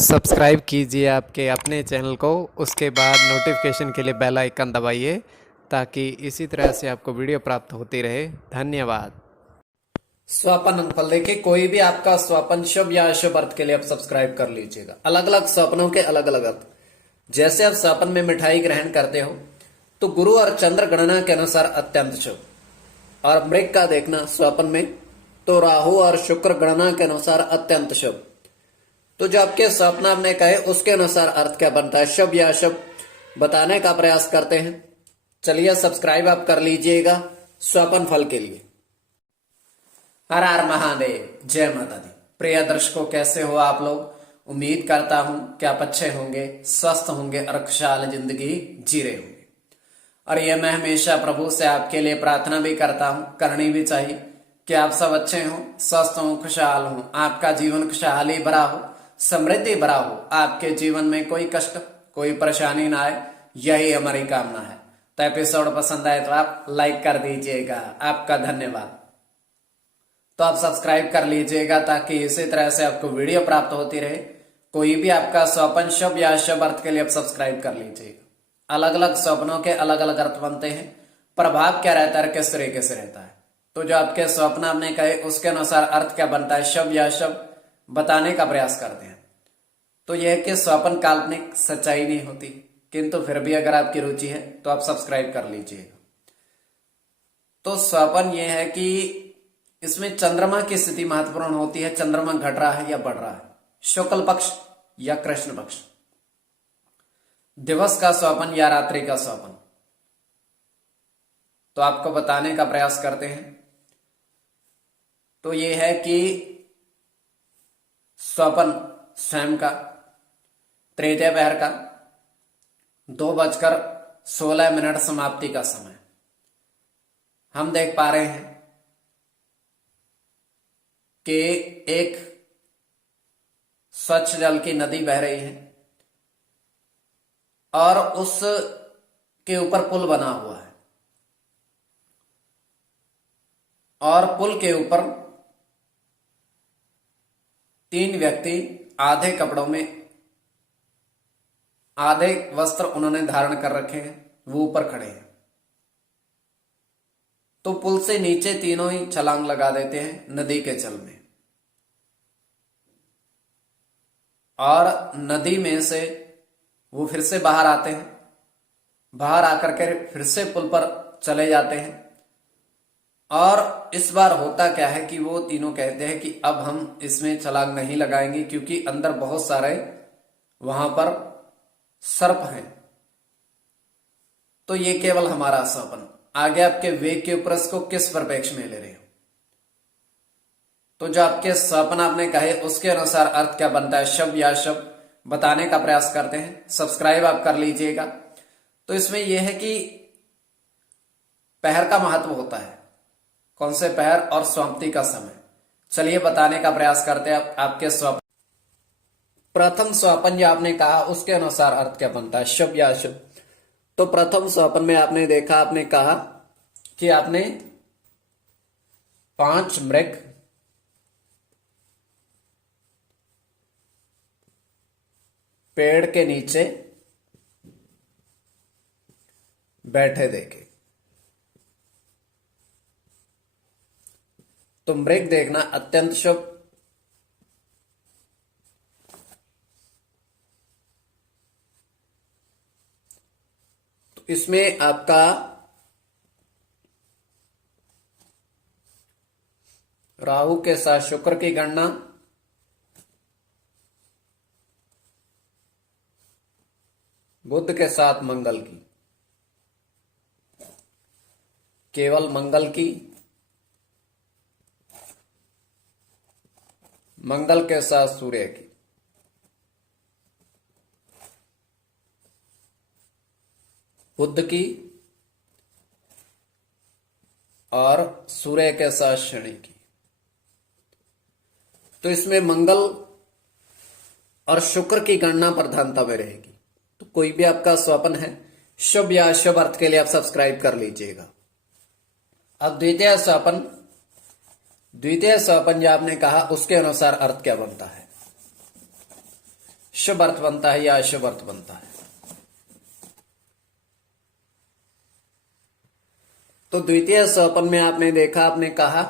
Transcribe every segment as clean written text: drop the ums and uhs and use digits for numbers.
Subscribe कीजिए आपके अपने चैनल को, उसके बाद नोटिफिकेशन के लिए बेल आइकन दबाइए ताकि इसी तरह से आपको वीडियो प्राप्त होती रहे। धन्यवाद। स्वप्न फल देखिए, कोई भी आपका स्वप्न शुभ या अशुभ अर्थ के लिए आप सब्सक्राइब कर लीजिएगा। अलग अलग स्वप्नों के अलग अलग अर्थ। जैसे आप स्वप्न में मिठाई ग्रहण करते हो तो गुरु और चंद्र गणना के अनुसार अत्यंत शुभ, और मृग का देखना स्वप्न में तो राहु और शुक्र गणना के अनुसार अत्यंत शुभ। तो जो आपके स्वप्न आपने कहे उसके अनुसार अर्थ क्या बनता है, शुभ या अशुभ, बताने का प्रयास करते हैं। चलिए सब्सक्राइब आप कर लीजिएगा स्वप्न फल के लिए। हर हर महादेव, जय माता दी। प्रिय दर्शकों, कैसे हो आप लोग? उम्मीद करता हूं कि आप अच्छे होंगे, स्वस्थ होंगे और खुशहाल जिंदगी जी रहे होंगे। और ये मैं हमेशा प्रभु से आपके लिए प्रार्थना भी करता हूं, करनी भी चाहिए कि आप सब अच्छे हों, स्वस्थ हों, खुशहाल हों, आपका जीवन खुशहाली भरा हो, समृद्धि भरा हो, आपके जीवन में कोई कष्ट कोई परेशानी ना आए, यही हमारी कामना है। तो एपिसोड पसंद आए तो आप लाइक कर दीजिएगा, आपका धन्यवाद। तो आप सब्सक्राइब कर लीजिएगा ताकि इसी तरह से आपको वीडियो प्राप्त होती रहे। कोई भी आपका स्वप्न शुभ या अशुभ अर्थ के लिए आप सब्सक्राइब कर लीजिएगा। अलग अलग स्वप्नों के अलग अलग अर्थ बनते हैं, प्रभाव क्या रहता है, किस तरीके से रहता है। तो जो आपके स्वप्न आपने कहे उसके अनुसार अर्थ क्या बनता है, शुभ या अशुभ, बताने का प्रयास करते हैं। तो यह कि स्वप्न काल्पनिक, सच्चाई नहीं होती, किंतु फिर भी अगर आपकी रुचि है तो आप सब्सक्राइब कर लीजिएगा। तो स्वप्न यह है कि इसमें चंद्रमा की स्थिति महत्वपूर्ण होती है। चंद्रमा घट रहा है या बढ़ रहा है, शुक्ल पक्ष या कृष्ण पक्ष, दिवस का स्वप्न या रात्रि का स्वप्न, तो आपको बताने का प्रयास करते हैं। तो यह है कि स्वप्न स्वयं का तृतीय पहर का 2:16 समाप्ति का समय हम देख पा रहे हैं कि एक स्वच्छ जल की नदी बह रही है और उस के ऊपर पुल बना हुआ है, और पुल के ऊपर 3 व्यक्ति आधे कपड़ों में, आधे वस्त्र उन्होंने धारण कर रखे हैं, वो ऊपर खड़े हैं। तो पुल से नीचे तीनों ही छलांग लगा देते हैं नदी के जल में, और नदी में से वो फिर से बाहर आते हैं। बाहर आकर के फिर से पुल पर चले जाते हैं। और इस बार होता क्या है कि वो तीनों कहते हैं कि अब हम इसमें छलांग नहीं लगाएंगे क्योंकि अंदर बहुत सारे वहां पर सर्प हैं। तो ये केवल हमारा स्वप्न, आगे आपके वेग के ऊपर इसको किस परिप्रेक्ष्य में ले रहे हो। तो जो आपके स्वप्न आपने कहे उसके अनुसार अर्थ क्या बनता है, शुभ या अशुभ, बताने का प्रयास करते हैं। सब्सक्राइब आप कर लीजिएगा। तो इसमें यह है कि पहर का महत्व होता है, कौन से पहर और स्वाप्ति का समय। चलिए बताने का प्रयास करते हैं आपके स्वप्न। प्रथम स्वप्न जो आपने कहा उसके अनुसार अर्थ क्या बनता है, शुभ या अशुभ। तो प्रथम स्वप्न में आपने देखा, आपने कहा कि आपने 5 मृग पेड़ के नीचे बैठे देखे। तो मृग देखना अत्यंत शुभ। तो इसमें आपका राहु के साथ शुक्र की गणना, बुध के साथ मंगल की, केवल मंगल की, मंगल के साथ सूर्य की, बुध की और सूर्य के साथ शनि की। तो इसमें मंगल और शुक्र की गणना प्रधानता में रहेगी। तो कोई भी आपका स्वप्न है, शुभ या अशुभ अर्थ के लिए आप सब्सक्राइब कर लीजिएगा। अब द्वितीय स्वप्न जो आपने कहा उसके अनुसार अर्थ क्या बनता है, शुभ अर्थ बनता है या अशुभ अर्थ बनता है। तो द्वितीय सोपान में आपने देखा, आपने कहा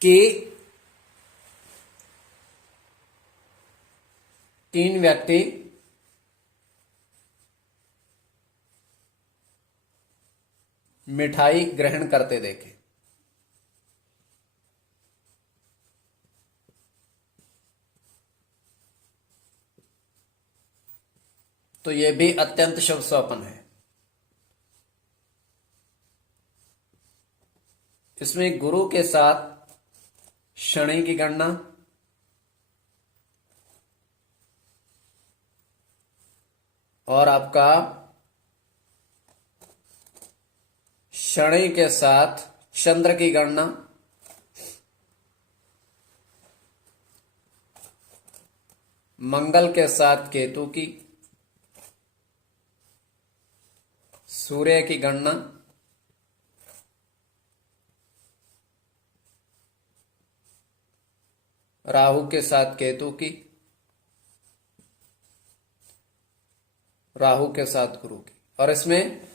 कि 3 व्यक्ति मिठाई ग्रहण करते देखे। तो यह भी अत्यंत शुभ सोपान है। इसमें गुरु के साथ शनि की गणना और आपका शनि के साथ चंद्र की गणना, मंगल के साथ केतु की, सूर्य की गणना, राहु के साथ केतु की, राहु के साथ गुरु की, और इसमें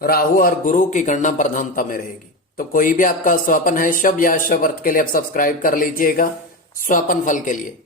राहु और गुरु की गणना प्रधानता में रहेगी। तो कोई भी आपका स्वपन है शुभ या अशुभ अर्थ के लिए आप सब्सक्राइब कर लीजिएगा स्वपन फल के लिए।